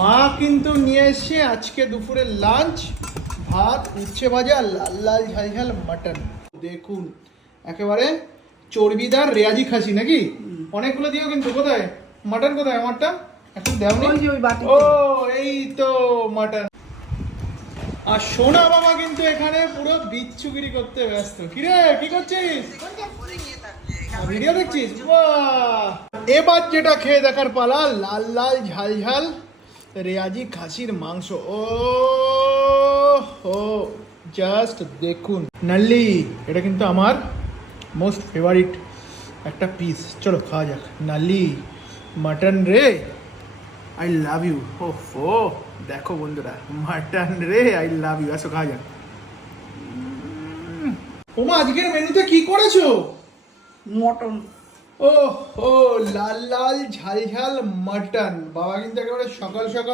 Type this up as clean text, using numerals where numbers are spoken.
মা কিন্তু নিয়ে এসছে আজকে দুপুরের লাঞ্চ, ভাত, উচ্ছে ভাজা, লাল লাল ঝাল ঝাল মাটন। দেখুন একেবারে চর্বিদার রেয়াজি খাসি নাকি? অনেকগুলো দিও কিন্তু। কোথায় মাটন? কোথায় আমারটা? এখন দেওনি। ও এই তো মাটন। আর সোনা বাবা কিন্তু এখানে পুরো বিচ্ছুগিরি করতে ব্যস্ত। কিরে কি করছিস? ভিডিও দেখছিস? বাহ! এবার যেটা খেয়ে দেখার পালা, লাল লাল ঝাল ঝাল রেয়াজি খাসির মাংস। ও হো, জাস্ট দেখুন। নাল্লি, এটা কিন্তু আমার মোস্ট ফেভারিট একটা পিস। চলো খাওয়া যাক। নাল্লি মাটন রে, আই লাভ ইউ। ও হো, দেখো বন্ধুরা, মাটন রে, আই লাভ ইউ। আসো খাওয়া যাক। ওমা, আজকের মেনুতে কি করেছো? মটন। ও ও, লাল লাল ঝাল ঝাল মাটন। বাবা কিন্তু একেবারে সকাল সকাল